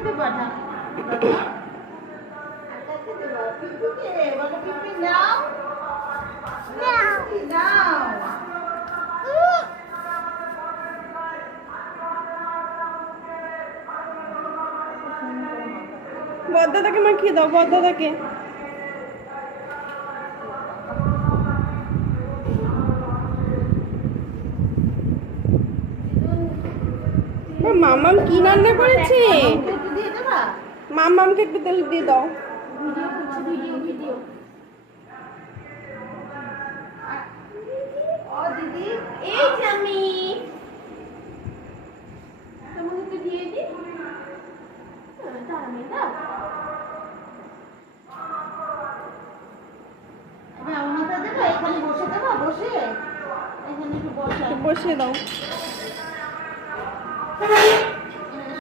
খেতে পাঠা নাও বদ্দাদাকে মাখিয়ে দাও, বদ্দাদাকে। মামাম কি রান্না করেছে? মামামকে একটু তেল দিয়ে দাও। ভিডিও ও দিদি, এই যে আমি তোমাকে একটু দিয়ে দিই। দাঁড়াবে দাও, মাথা দেবো, এখানে বসে দেবো, বসে এখানে একটু বসে বসিয়ে দাও।